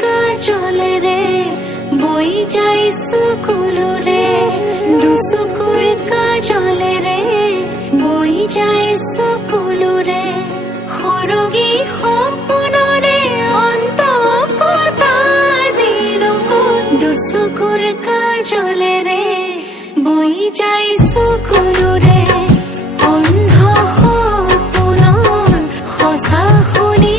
কাজলে রে বই যাই সুকুলো রে দুসুকুর কাজলে রে বই যাই সুকুলো রে হরগি সপনরে অন্ত কথা জিনুকু দুসুকুর কাজলে রে বই যাই সুকুলো রে অন্ধ সপনৰ সঁচা শুনি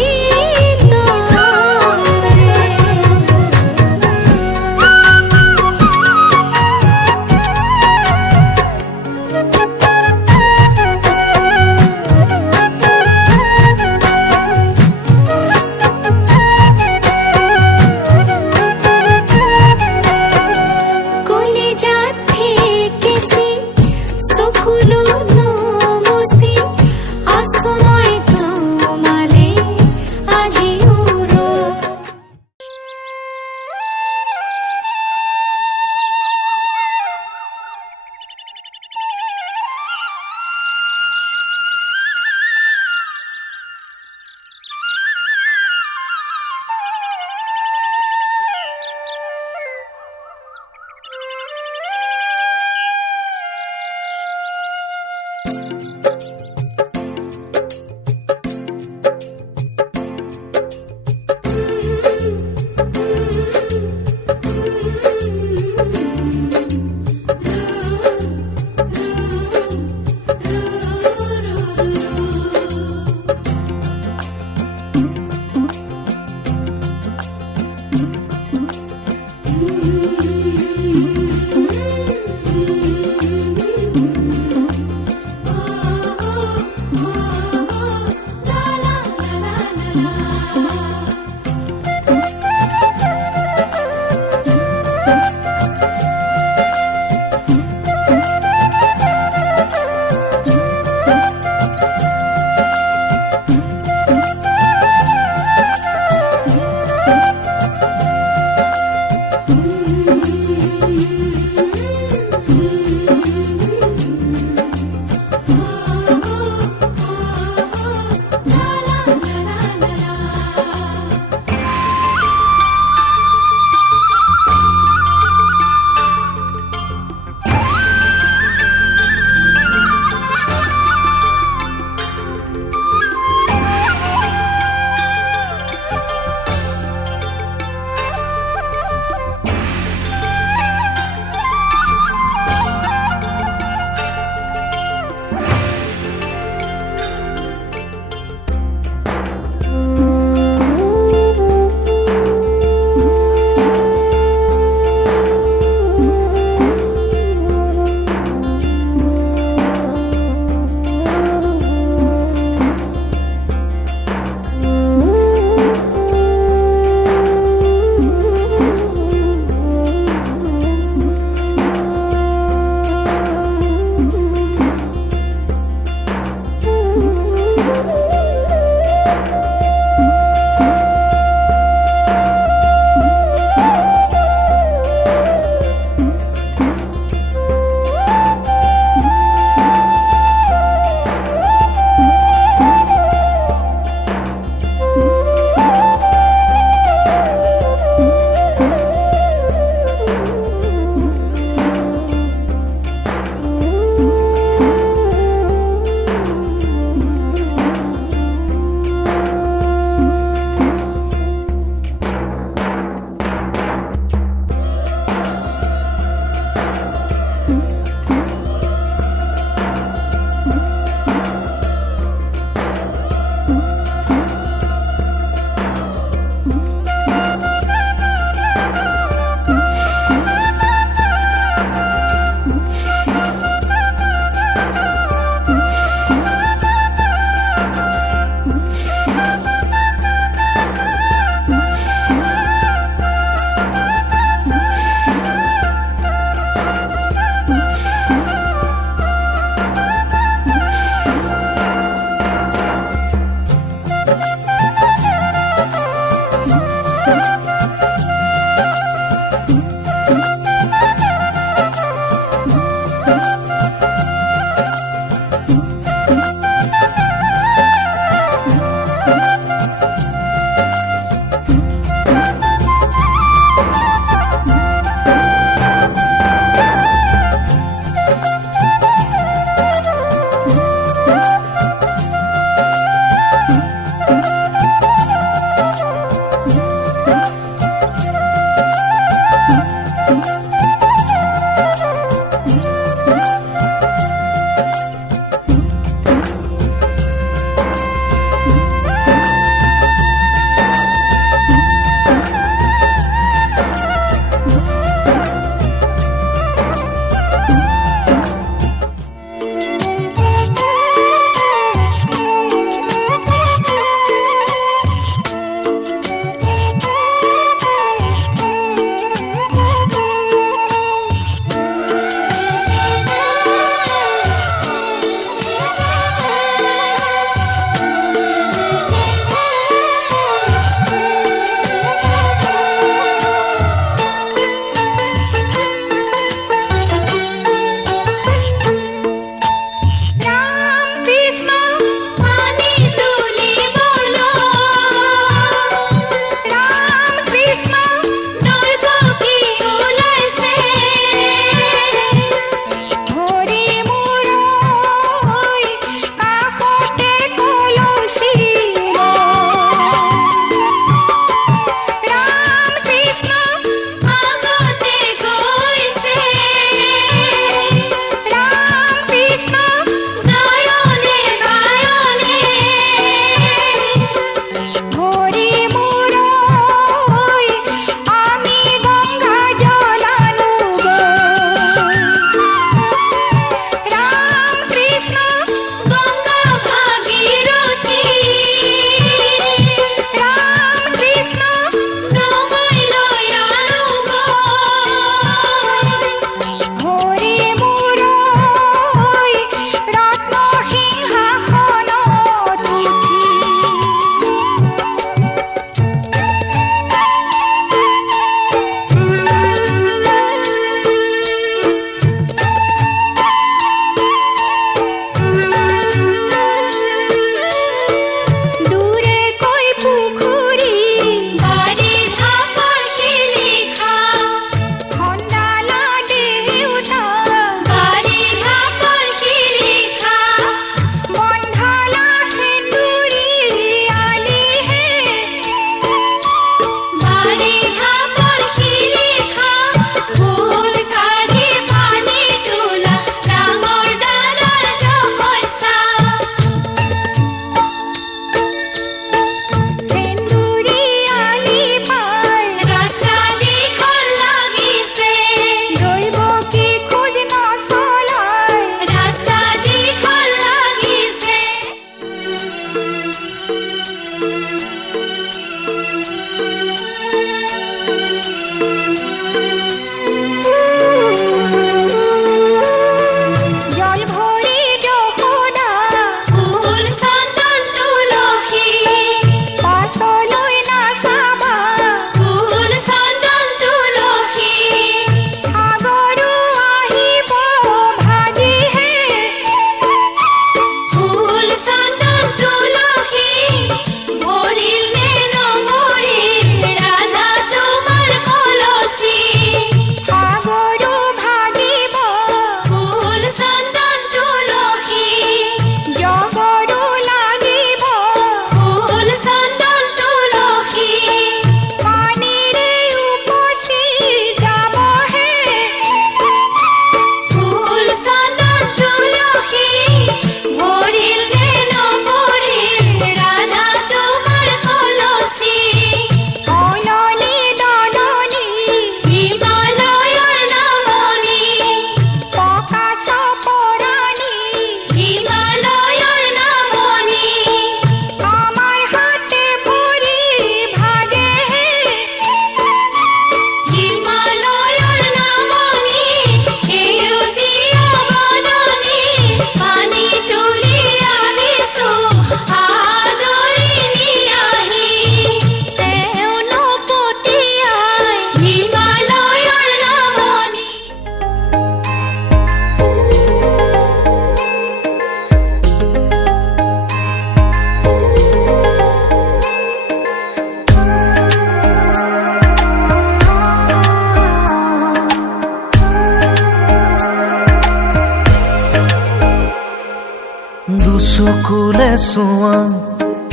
চোৱা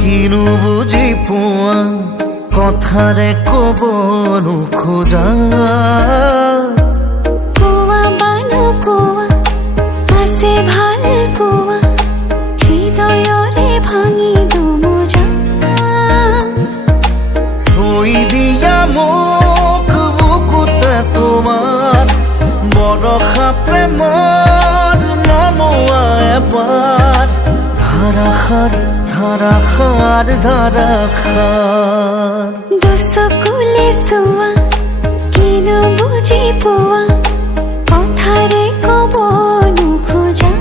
কিনো বুজি পোৱা কথাৰে ক'ব নোখোজা কোৱা বা নোকোৱা আছে ভাল কোৱা হৃদয়ৰে ভাঙি দুমোজা থৈ দিয়া মোক বুকুতে তোমাৰ বৰষা প্ৰেমৰ নমোৱা এবাৰ ধাৰাসাৰ ধাৰাসাৰ ধাৰাসাৰ দুচকুলে চোৱা কিনো বুজি পোৱা কথাৰে ক'ব নোখোজা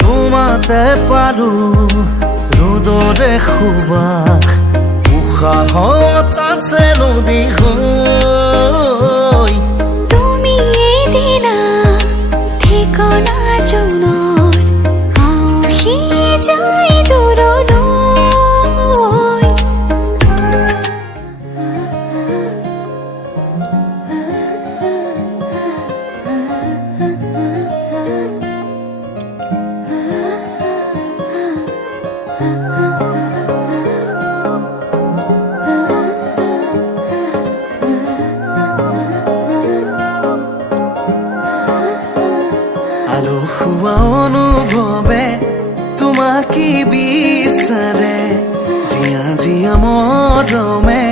তোমাতে পাৰো ৰ'দৰে সুবাস উশাহত আছে নদী হৈ তুমিয়ে দিলা ঠিকনা জোনৰ আউসি যায় দূৰলৈ আলসুৱা অনুভৱে তোমাকে বিচাৰে জীয়া জীয়া মৰমে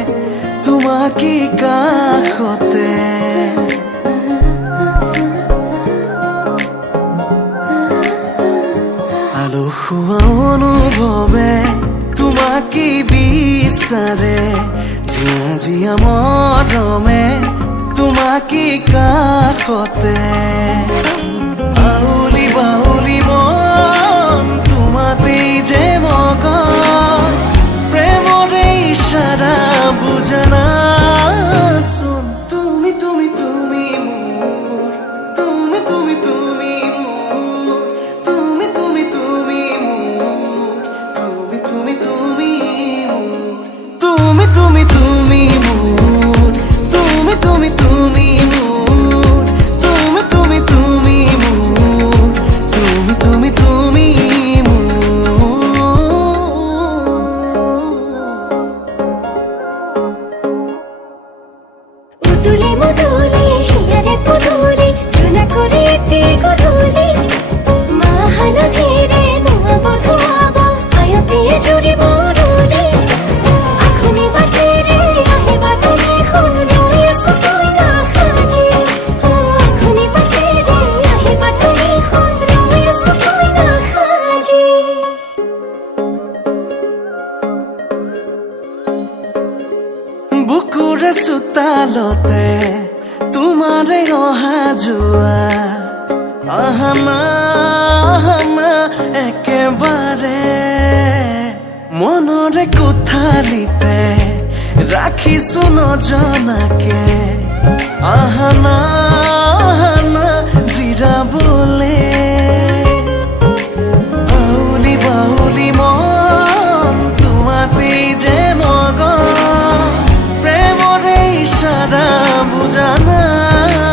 তোমাকে কাষতে আলসুৱা অনুভৱে তোমাকে বিচাৰে জীয়া জীয়া মৰমে তোমাকে কাষতে বাউলি বাউলি মন তোমাতেই যে মগন প্ৰেমৰে ইশাৰা বুজানাচোন তুমি তুমি তুমি মোৰ তুমি তুমি তুমি মোৰ তুমি তুমি তুমি মোৰ তুমি তুমি তুমি মোৰ তুমি তুমি তুমি মোৰ তুমি তুমি তুমি মোৰ তুমি তুমি তুমি মোৰ তুমি তুমি তুমি উদুলি মুদুলি হিয়ারে পুদুলি সোনা করে এতে গধুলি মাহালো ধীরে ধোঁয়াবো ধোঁয়াবো আয়াতে জুড়ি বদুলি আখুনি বাটে রে আহিবা তুমি খুন রয়ে সুতোই না খাজি আখুনি বাটে রে আহিবা তুমি খুন রয়ে সুতোই না খাজি বুকুৰে চোতালতে তোমাৰে অহা যোৱা আহানা আহানা একেবাৰে মনৰে কোঠালিতে ৰাখিছো নজনাকে আহানা আহানা জিৰাবলে বাউলি বাউলি মন তোমাতেই যে মগন প্ৰেমৰে ইশাৰা বুজানাচোন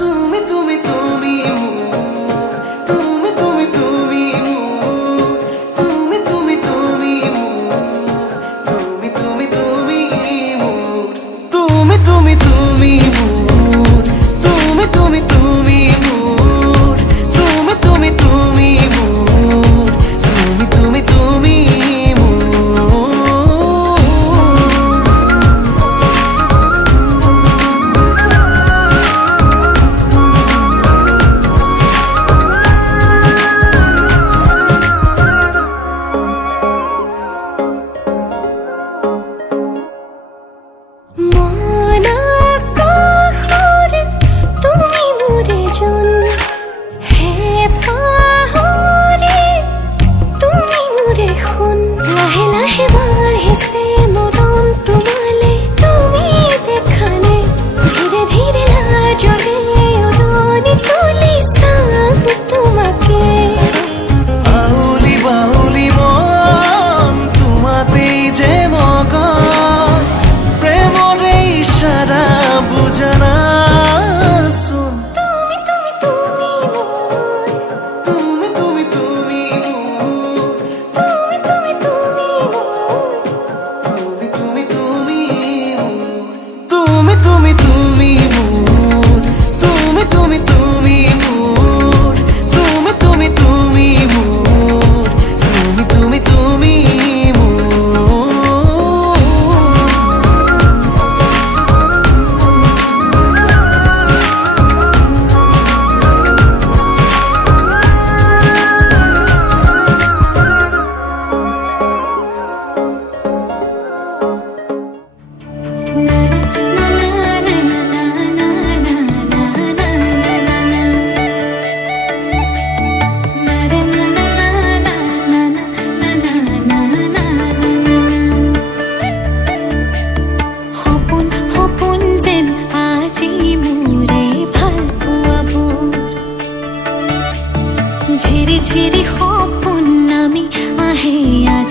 তুমি তুমি তুমি মোৰ তুমি তুমি তুমি মোৰ তুমি তুমি তুমি মোৰ তুমি তুমি তুমি মোৰ তুমি তুমি তুমি মোৰ তুমি তুমি তুমি মোৰ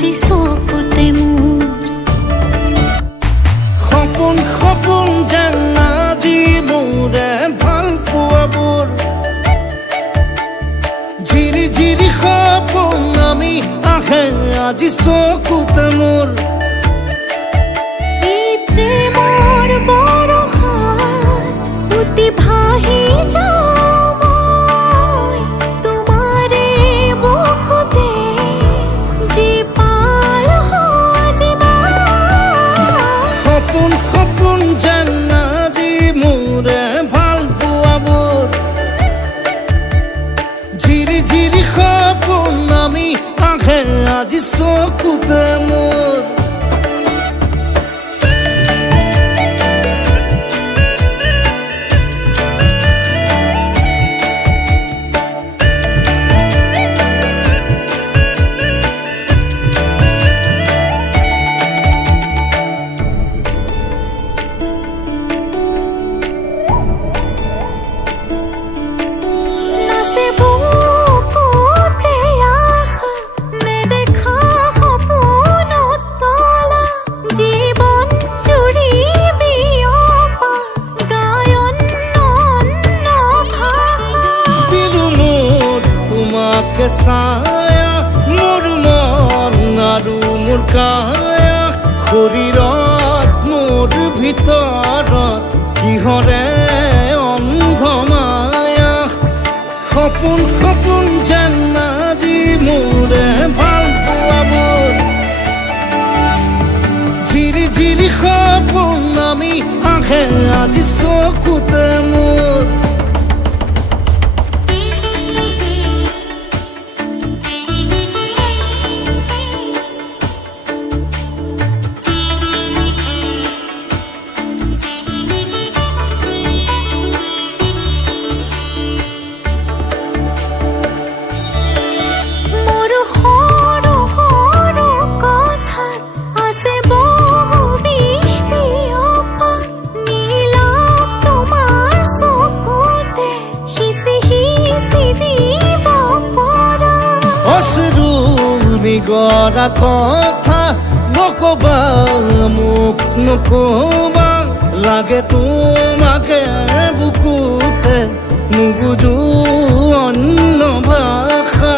আজি চকুতে মোৰ সপোন সপোন যেন আজি মোৰে ভাল পোৱাবোৰ ঝিৰি ঝিৰি সপোন আমি আহে আজি চকুতে মোৰ এই প্ৰেমৰ বৰষাত উটি ভাহি যাওঁ মই তোমাৰে বুকুতে জীপাল সজিবা সপোন সপোন যেন আজি মোৰে ভাল পোৱাবোৰ ঝিৰি ঝিৰি সপোন আমি আহে আজি চকুতে মোৰ নাচে বুকুতে আশা নেদেখা সপোনত তলা জীৱন জুৰি বিয়পা গায়ন অন্য ভাষা দিলো মোৰ তোমাকে ছায়া মোৰ মন আৰু মোৰ কায়া শৰীৰত মোৰ ভিতৰত কিহৰে অন্ধ মায়া সপোন সপোন যেন আজি মোৰে ভাল পোৱাবোৰ ঝিৰি ঝিৰি সপোন আমি আহে আজি চকুতে মোৰ মোৰ সৰু সৰু কথাত আছে বহু বিষ বিয়পা নীলাভ তোমাৰ চকুতে সিঁচি সিঁচি দিব পৰা অশ্ৰু নিগৰা কথা নকবা মোক নকবা লাগে তোমাকে বুকুতে নুবুজো অন্য ভাষা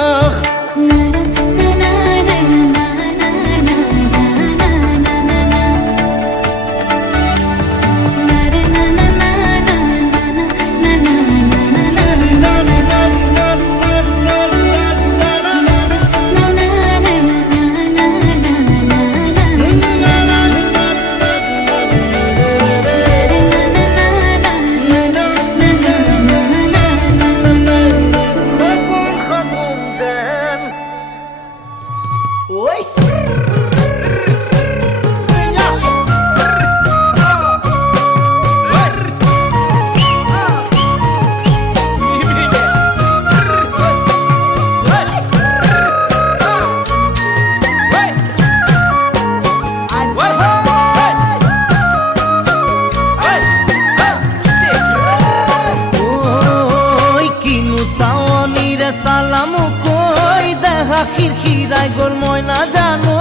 সালাম কই দেহা খিৰখিৰাই গ'ল মই নাজানো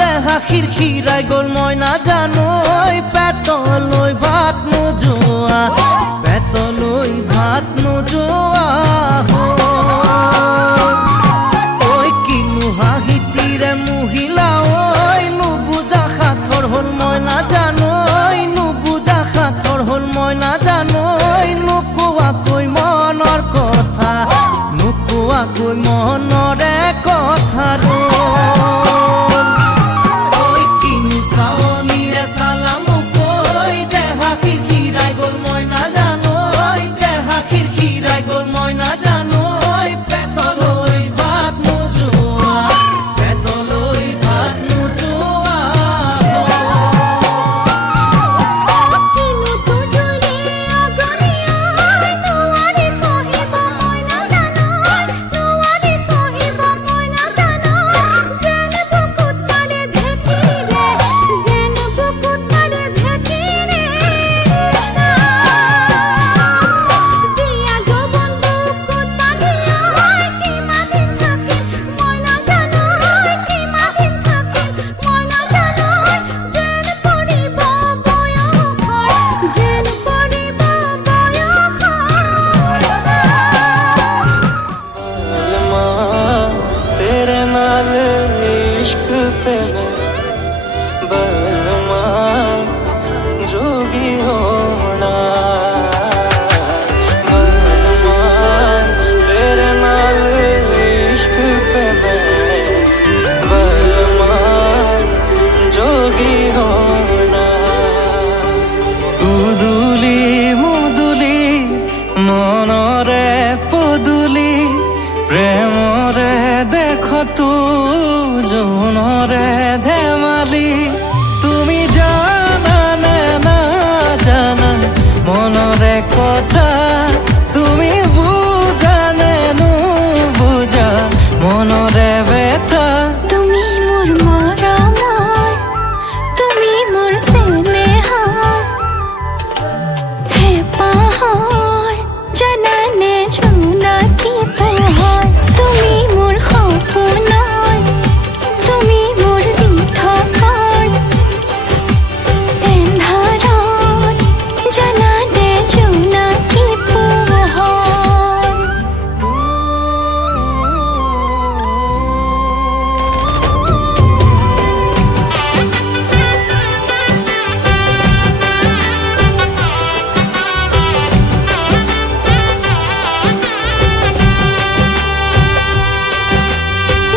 দেহা খিৰখিৰাই গ'ল মই নাজানো পেটলৈ ভাত নোযোৱা পেটলৈ ভাত নোযোৱা ঐ কিনো হাঁহিতিৰে মহিলা ঐ নুবুজা সাঁথৰ হ'ল মই নাজানো নুবুজা সাঁথৰ হ'ল মই নাজানো নোকোৱাকৈ মনৰ কথা নোকোৱাকৈ মনৰে কথা ঐ কিনো চাৱনিৰে চালাম কৈ দেহা খিৰখিৰাই গ'ল মই নাজানো দেহা খিৰখিৰাই গ'ল মই নাজানো पे मैं बलमा जोगी होना बलमा तेरे नाल इश्क पे मैं बलमा जोगी होना उदुली मुदुली मनरे पदुली प्रेमरे देख तू जोनरे धेमाली তুমি জানা না জানা মনরে কথা তুমি বুঝানে বুঝা মনরে ব্যথা তুমি মোর মৰমৰ তুমি মোৰ স্নেহৰ হে পাহৰ জানানে জোনাকী পোহৰ তুমি মোৰ সপোনৰ তুমি মোৰ দিঠকৰ এন্ধাৰত জানানে জোনাকী পোহৰ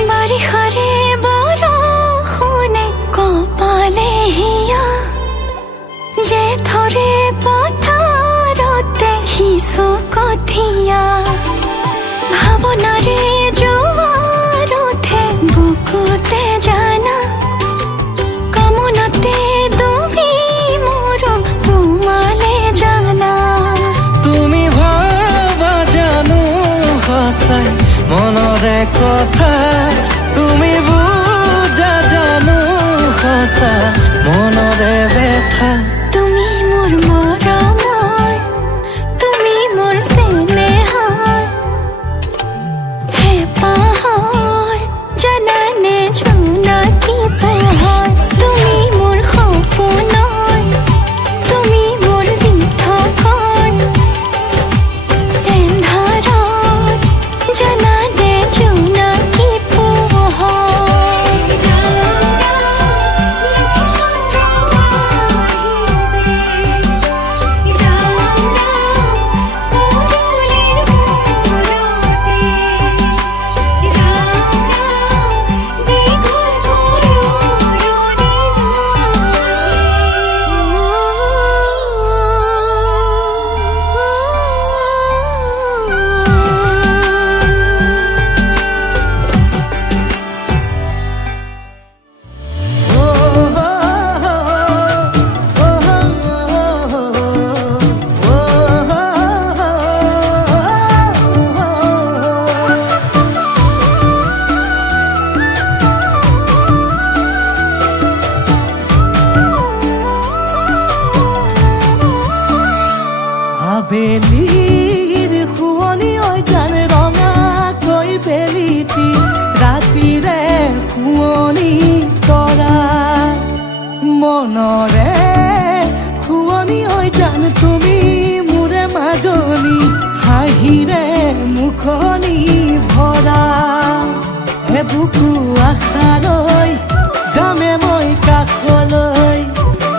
বাৰিষাৰে বৰষুণে কপালে হিয়া যে ধৰে পথাৰতে সিঁচো কঠীয়া ভাৱনাৰে জোৱাৰ উঠে বুকুতে জানা কামনাতে ডুবি মোৰ তোমালে জানা তুমি ভাবা জানো সঁচাই মনৰে কথা তুমি বুঝা জানো সঁচা মনৰে ব্যথা তুমি মোৰ মৰমৰ তুমি মোৰ স্নেহৰ হে পাহৰ জানানে জোনাকী পোহৰ তুমি মোৰ সপোনৰ তুমি মোৰ দিঠকৰ এন্ধাৰত জানানে জোনাকী আবেলিৰ শুৱনি ঐ জান ৰঙাকৈ বেলিটি ৰাতিৰে শুৱনি তৰা মনৰে শুৱনি ঐ জান তুমি মোৰে মাজনী হাঁহিৰে মুখনি ভৰা হে বুকু আশালৈ যামে মই কাষলৈ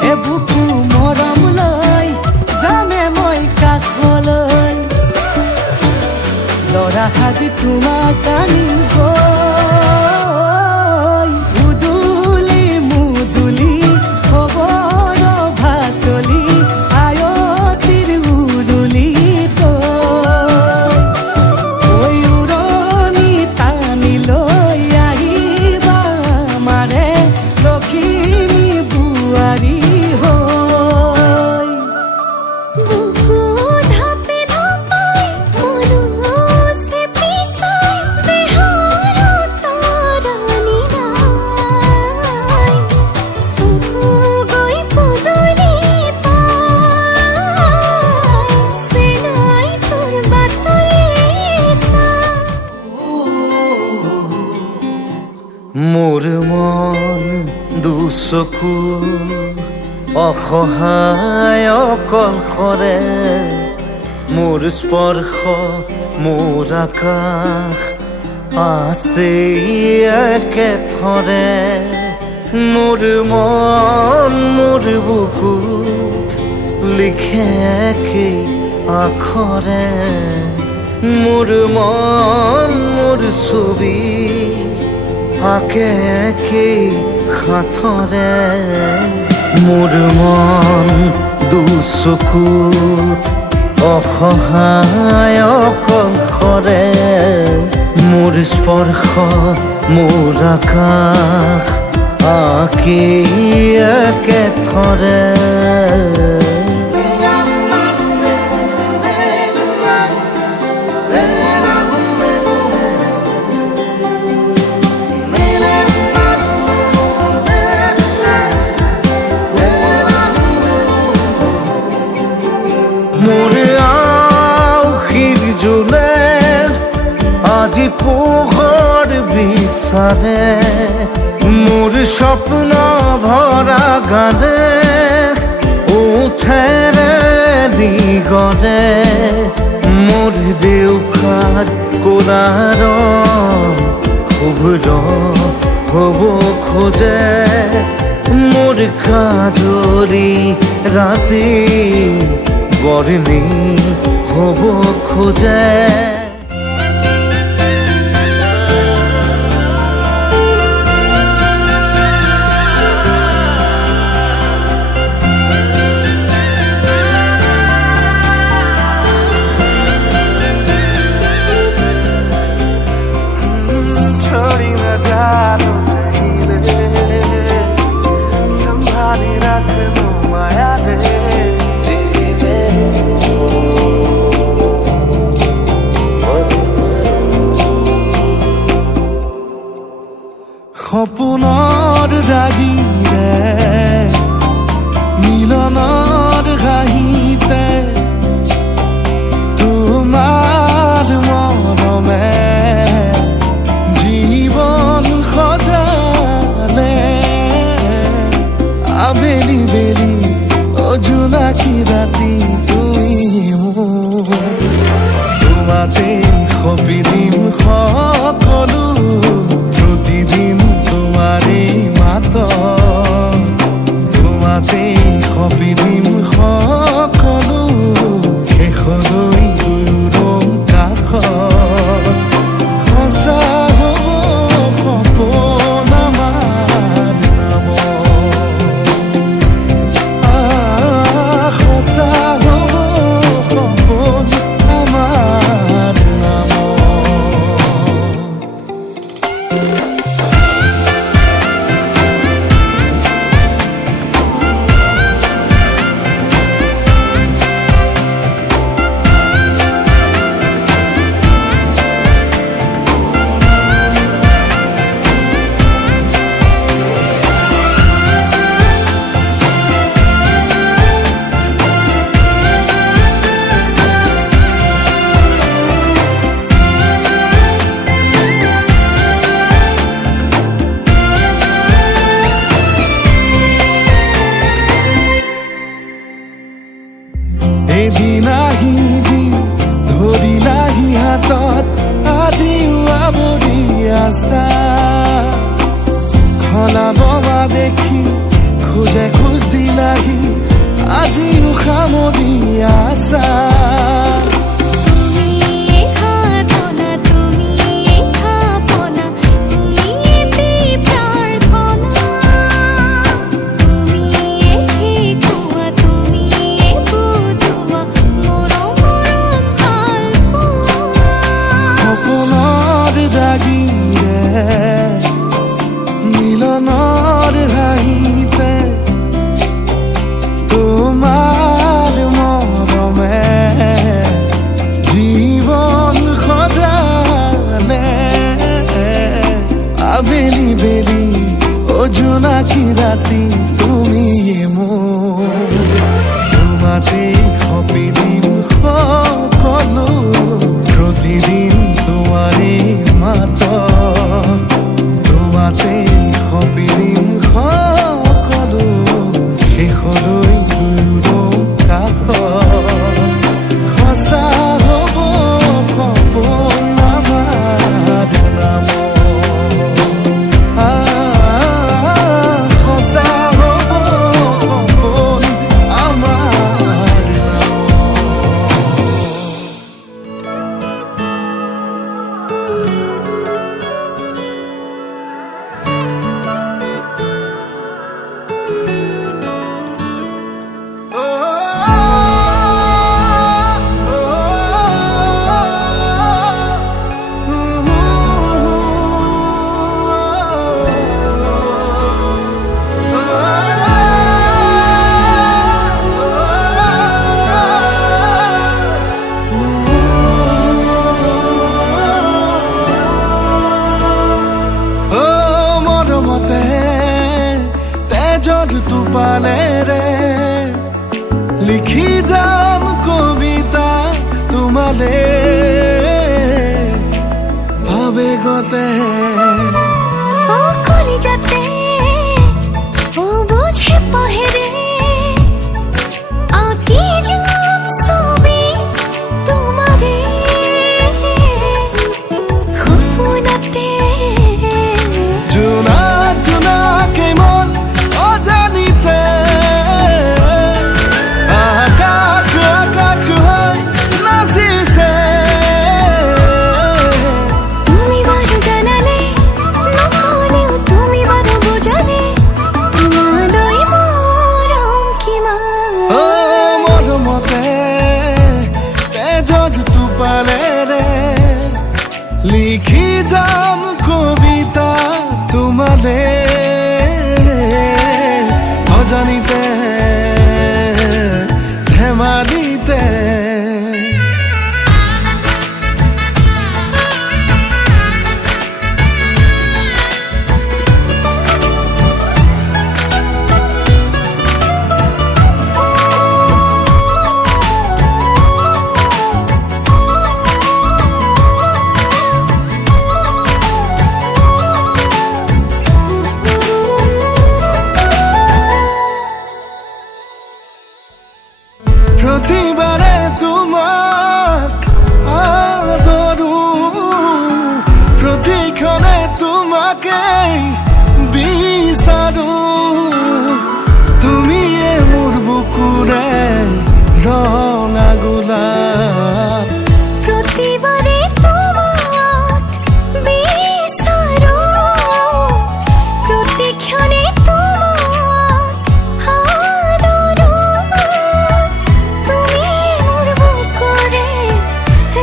হে বুকু মৰম লৈ যামে মই কাষলৈ লৰা সাজি তোমাক আনিব উদুলি মুদুলি খবৰ ভাতলি আয়তিৰ উৰুলি তই উৰণি টানি লৈ আহিবা মাৰে লখিমী বোৱাৰী হৈ বুকু ধাপে ধাপাই মনুছে পিছাই দেহৰ তৰণি নাই চকু গৈ পদূলি পাই চেনাই তোৰ বাটলি চাই মোৰ মন দুচকু অসহায় অকলশৰে মোৰ স্পৰ্শ মোৰ আকাশ আছেই একেথৰে মোৰ মন মোৰ বুকু লিখে একেই আখৰে মোৰ মন মোৰ ছবি আঁকে একেই হাতৰে মোৰ মন দুচকুত অসহায় অকলশৰে মোৰ স্পৰ্শ মোৰ আকাশ আঁকেই একেথৰে মোৰ আউসীৰ জোনে আজি পোহৰ বিচাৰে মোৰ স্বপ্ন ভৰা গানে উঠেৰে নিগৰে মোৰ দেউখাৰ কোলাৰ শুভ্ৰ হ'ব খোজে মোৰ কাজৰি ৰাতি বৰ্ণি হ'ব খোজে সপোনৰ ৰাগিৰে মিলনৰ ঘাঁহিতে তোমাৰ মৰমে জীৱন সজালে আবেলি বেলি জোনাকী ৰাতি তুমি তোমাতে সপি দিম সকলো প্ৰতিদিন তোমাৰে মাত তোমাতে সপি দিম সকলো শেষলৈ দুয়োৰং কাষত সঁচা হ'ব সপোন আমাৰ নামত সঁচা হ'ব সপোন আমাৰ নামত এদিন আহিবি ধৰিলাহি হাতত আজিও আৱৰি আছা সলাববা দেখি খোজে খোজ দিলাহি আজিও সামৰি আছা মিলনৰ হাঁহিতে তোমাৰ মৰমে জীৱন সজালে আবেলি বেলি জোনাকী ৰাতি তুমি মোৰ তোমাতে সপি দিম সকলো প্ৰতিদিন তোমাৰে মাত তোমাতে সপি দিম সকলো শেষলৈ দুয়োৰং কাষত সঁচা হ'ব সপোন আমাৰ টোপালেৰে লিখি যাম কবিতা তোমালে আবেগতে ও কলিজাতে ও বুঝে পাহেরে আঁকি যাম ছবি তোমারে খুপুনাতে জোনা জোনাকে মন অজানিতে আকাশ আকাশ হৈ নাচিছে তুমি বারো জানালে নকলেও তুমি বারো বোঝালে তোমালৈ মৰম কিমান ও মৰমতে তেজত টোপালেৰে লিখি যাম কবিতা তোমালে অজানিতে ধেমালিতে প্ৰতিবাৰে তোমাক আদৰো প্ৰতিক্ষণে তোমাকেই বিচাৰো তুমিয়ে মোৰ বুকুৰে ৰঙা গোলাপ প্ৰতিবাৰে তোমাক বিচাৰো প্ৰতিক্ষণে তোমাক আদৰো তুমি মোৰ বুকুৰে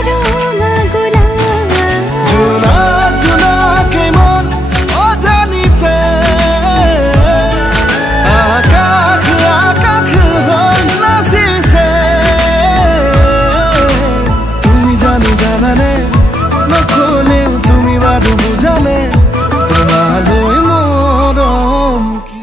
ৰঙা গোলাপ জোনা জোনাকে মন অজানিতে আকাশ আকাশ হৈ নাচিছে তুমি জানানে নকলেও তুমি বাৰু বুজালে তোমালৈ মৰম কি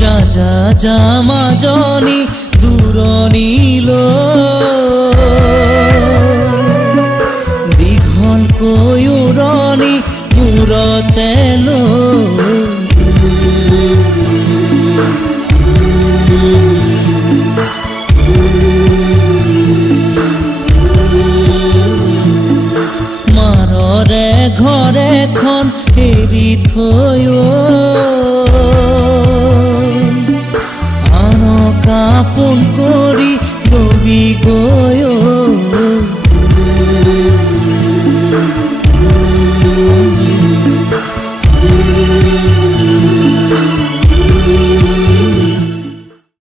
যা যা যা মাজনী দূৰণিলৈ দীঘলকৈ উৰণি মূৰতে লৈ মাৰৰে ঘৰ এখন এৰি থৈ